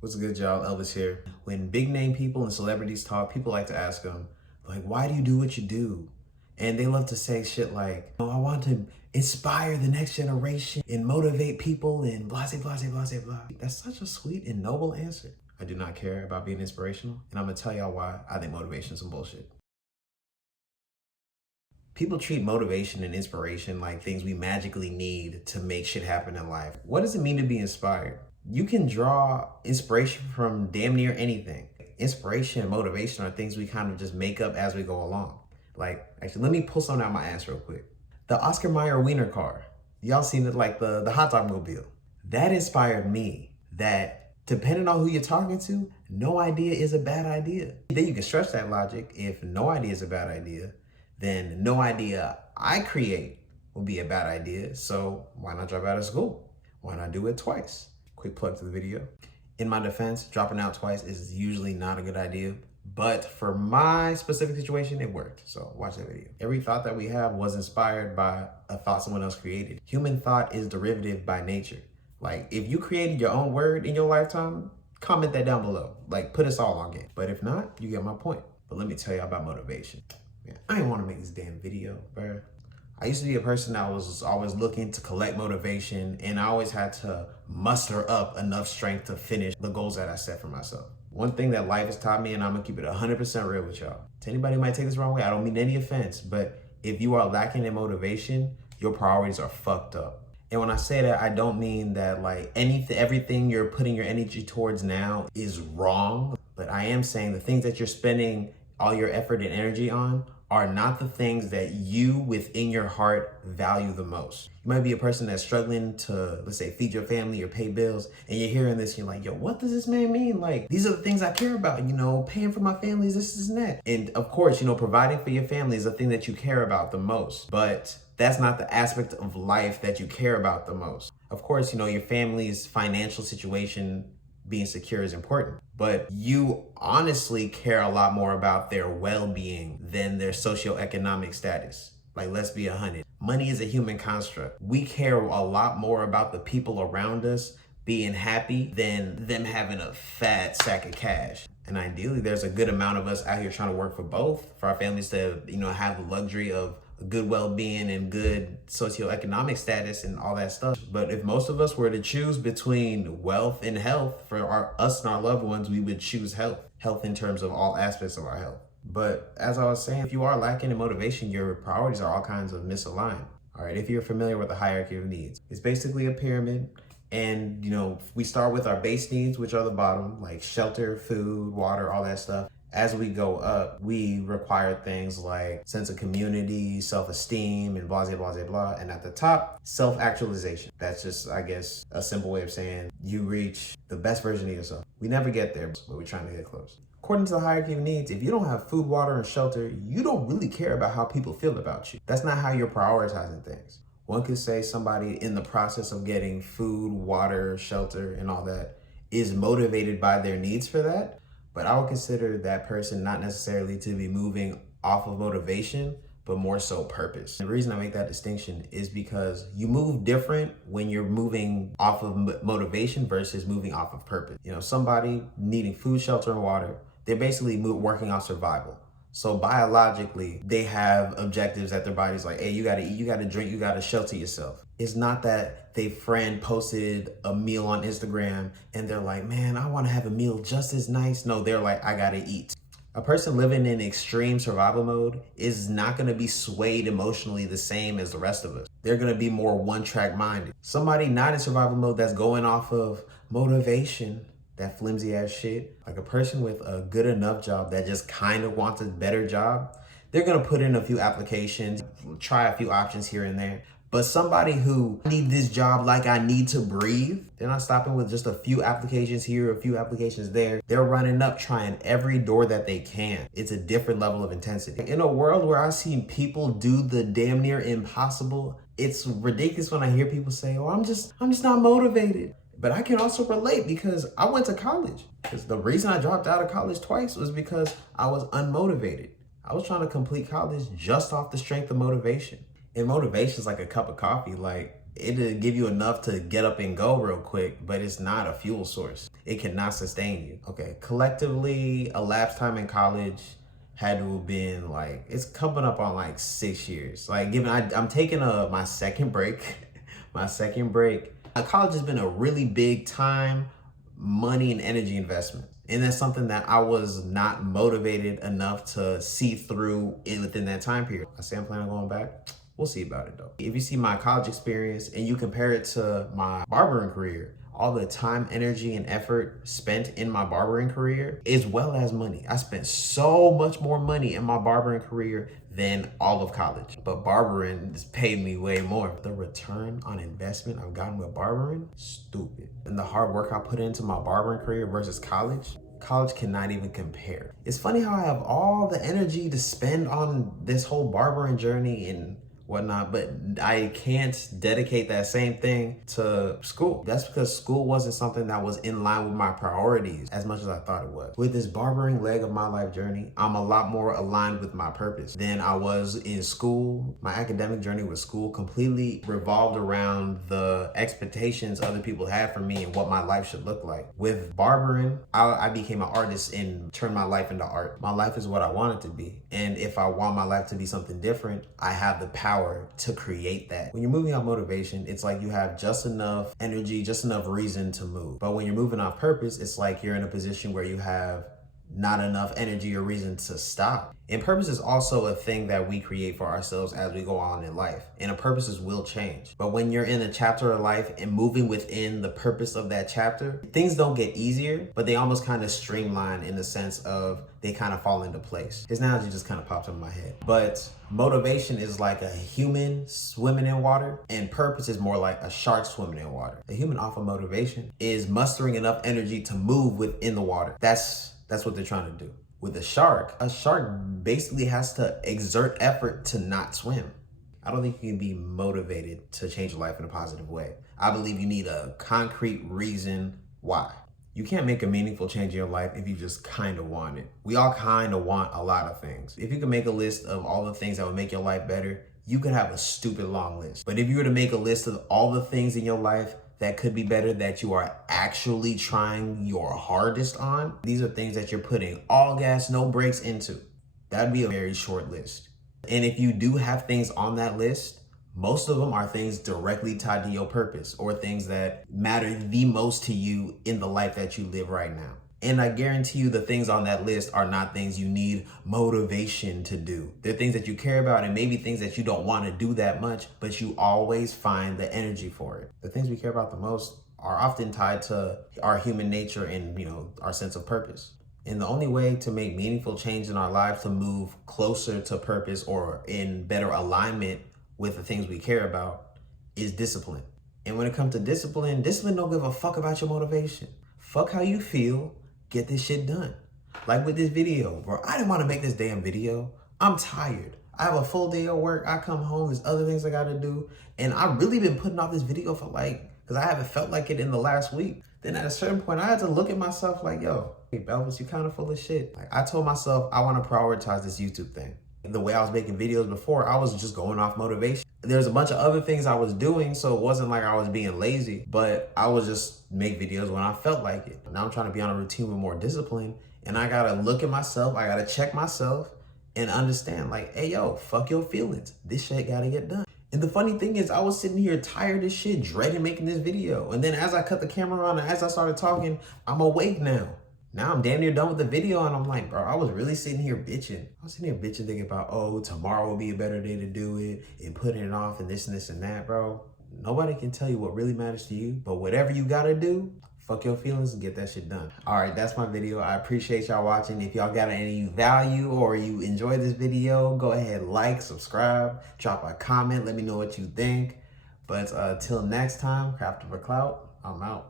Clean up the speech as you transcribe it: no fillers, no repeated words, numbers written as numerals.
What's good, y'all? Elvis here. When big name people and celebrities talk, people like to ask them, like, why do you do what you do? And they love to say shit like, oh, I want to inspire the next generation and motivate people and blah, blah, blah, blah, blah. That's such a sweet and noble answer. I do not care about being inspirational. And I'm gonna tell y'all why I think motivation is some bullshit. People treat motivation and inspiration like things we magically need to make shit happen in life. What does it mean to be inspired? You can draw inspiration from damn near anything. Inspiration and motivation are things we kind of just make up as we go along. Like, actually, let me pull something out of my ass real quick. The Oscar Mayer Wiener car. Y'all seen it, like the hot dog mobile. That inspired me that depending on who you're talking to, no idea is a bad idea. Then you can stretch that logic. If no idea is a bad idea, then no idea I create will be a bad idea. So why not drop out of school? Why not do it twice? Quick plug to the video. In my defense, dropping out twice is usually not a good idea, but for my specific situation, it worked. So watch that video. Every thought that we have was inspired by a thought someone else created. Human thought is derivative by nature. Like, if you created your own word in your lifetime, comment that down below. Like, put us all on game. But if not, you get my point. But let me tell you about motivation. Man, I didn't want to make this damn video, bro. I used to be a person that was always looking to collect motivation, and I always had to muster up enough strength to finish the goals that I set for myself. One thing that life has taught me, and I'm gonna keep it 100% real with y'all. To anybody who might take this the wrong way, I don't mean any offense, but if you are lacking in motivation, your priorities are fucked up. And when I say that, I don't mean that like everything you're putting your energy towards now is wrong, but I am saying the things that you're spending all your effort and energy on are not the things that you within your heart value the most. You might be a person that's struggling to, let's say, feed your family or pay bills, and you're hearing this, and you're like, yo, what does this man mean? Like, these are the things I care about, paying for my family, this and that. And of course, providing for your family is the thing that you care about the most, but that's not the aspect of life that you care about the most. Of course, your family's financial situation being secure is important, but you honestly care a lot more about their well-being than their socioeconomic status. Like, let's be 100. Money is a human construct. We care a lot more about the people around us being happy than them having a fat sack of cash. And ideally, there's a good amount of us out here trying to work for both, for our families to, have the luxury of good well-being and good socioeconomic status and all that stuff. But if most of us were to choose between wealth and health for us and our loved ones, we would choose health. Health in terms of all aspects of our health. But as I was saying, if you are lacking in motivation, your priorities are all kinds of misaligned. All right, if you're familiar with the hierarchy of needs, it's basically a pyramid. And, we start with our base needs, which are the bottom, like shelter, food, water, all that stuff. As we go up, we require things like sense of community, self-esteem, and blah, blah, blah, blah. And at the top, self-actualization. That's just, I guess, a simple way of saying you reach the best version of yourself. We never get there, but we're trying to get close. According to the hierarchy of needs, if you don't have food, water, and shelter, you don't really care about how people feel about you. That's not how you're prioritizing things. One could say somebody in the process of getting food, water, shelter, and all that is motivated by their needs for that. But I would consider that person not necessarily to be moving off of motivation, but more so purpose. The reason I make that distinction is because you move different when you're moving off of motivation versus moving off of purpose. Somebody needing food, shelter, and water, they're basically working on survival. So biologically, they have objectives that their body's like, hey, you gotta eat, you gotta drink, you gotta shelter yourself. It's not that their friend posted a meal on Instagram and they're like, man, I wanna have a meal just as nice. No, they're like, I gotta eat. A person living in extreme survival mode is not gonna be swayed emotionally the same as the rest of us. They're gonna be more one-track minded. Somebody not in survival mode that's going off of motivation, that flimsy ass shit, like a person with a good enough job that just kind of wants a better job, they're gonna put in a few applications, try a few options here and there. But somebody who need this job like I need to breathe, they're not stopping with just a few applications here, a few applications there. They're running up, trying every door that they can. It's a different level of intensity. In a world where I see people do the damn near impossible, it's ridiculous when I hear people say, oh, I'm just not motivated. But I can also relate because I went to college. Because the reason I dropped out of college twice was because I was unmotivated. I was trying to complete college just off the strength of motivation. And motivation is like a cup of coffee. Like, It'll give you enough to get up and go real quick, but it's not a fuel source. It cannot sustain you. Okay, collectively, elapsed time in college had to have been like, it's coming up on like 6 years. Like, I'm taking my second break, my second break. College has been a really big time, money, and energy investment. And that's something that I was not motivated enough to see through within that time period. I say I'm planning on going back. We'll see about it though. If you see my college experience and you compare it to my barbering career, all the time, energy, and effort spent in my barbering career, as well as money. I spent so much more money in my barbering career than all of college. But barbering has paid me way more. The return on investment I've gotten with barbering, stupid. And the hard work I put into my barbering career versus college cannot even compare. It's funny how I have all the energy to spend on this whole barbering journey and whatnot, but I can't dedicate that same thing to school. That's because school wasn't something that was in line with my priorities as much as I thought it was. With this barbering leg of my life journey, I'm a lot more aligned with my purpose than I was in school. My academic journey with school completely revolved around the expectations other people had for me and what my life should look like. With barbering, I became an artist and turned my life into art. My life is what I want it to be. And if I want my life to be something different, I have the power to create that. When you're moving off motivation, it's like you have just enough energy, just enough reason to move. But when you're moving off purpose, it's like you're in a position where you have not enough energy or reason to stop. And purpose is also a thing that we create for ourselves as we go on in life. And purposes will change. But when you're in a chapter of life and moving within the purpose of that chapter, things don't get easier, but they almost kind of streamline in the sense of they kind of fall into place. This analogy just kind of popped in my head. But motivation is like a human swimming in water, and purpose is more like a shark swimming in water. A human off of motivation is mustering enough energy to move within the water. That's what they're trying to do. With a shark basically has to exert effort to not swim. I don't think you can be motivated to change your life in a positive way. I believe you need a concrete reason why. You can't make a meaningful change in your life if you just kind of want it. We all kind of want a lot of things. If you can make a list of all the things that would make your life better, you could have a stupid long list. But if you were to make a list of all the things in your life that could be better, that you are actually trying your hardest on, these are things that you're putting all gas, no brakes into. That'd be a very short list. And if you do have things on that list, most of them are things directly tied to your purpose or things that matter the most to you in the life that you live right now. And I guarantee you the things on that list are not things you need motivation to do. They're things that you care about and maybe things that you don't want to do that much, but you always find the energy for it. The things we care about the most are often tied to our human nature and, our sense of purpose. And the only way to make meaningful change in our lives, to move closer to purpose or in better alignment with the things we care about, is discipline. And when it comes to discipline don't give a fuck about your motivation. Fuck how you feel. Get this shit done. Like with this video, bro. I didn't want to make this damn video. I'm tired. I have a full day of work. I come home, there's other things I gotta do. And I've really been putting off this video for because I haven't felt like it in the last week. Then at a certain point, I had to look at myself like, yo, hey, Belvis, you kind of full of shit. I told myself I want to prioritize this YouTube thing. The way I was making videos before, I was just going off motivation. There's a bunch of other things I was doing, so it wasn't like I was being lazy, but I would just make videos when I felt like it. Now I'm trying to be on a routine with more discipline, and I gotta look at myself, I gotta check myself, and understand hey yo, fuck your feelings. This shit gotta get done. And the funny thing is, I was sitting here tired as shit, dreading making this video. And then as I cut the camera on and as I started talking, I'm awake now. Now I'm damn near done with the video and I'm like, bro, I was really sitting here bitching. I was sitting here bitching thinking about, tomorrow will be a better day to do it and putting it off and this and that, bro. Nobody can tell you what really matters to you, but whatever you gotta do, fuck your feelings and get that shit done. All right, that's my video. I appreciate y'all watching. If y'all got any value or you enjoyed this video, go ahead, like, subscribe, drop a comment, let me know what you think. But till next time, Craft of a Clout, I'm out.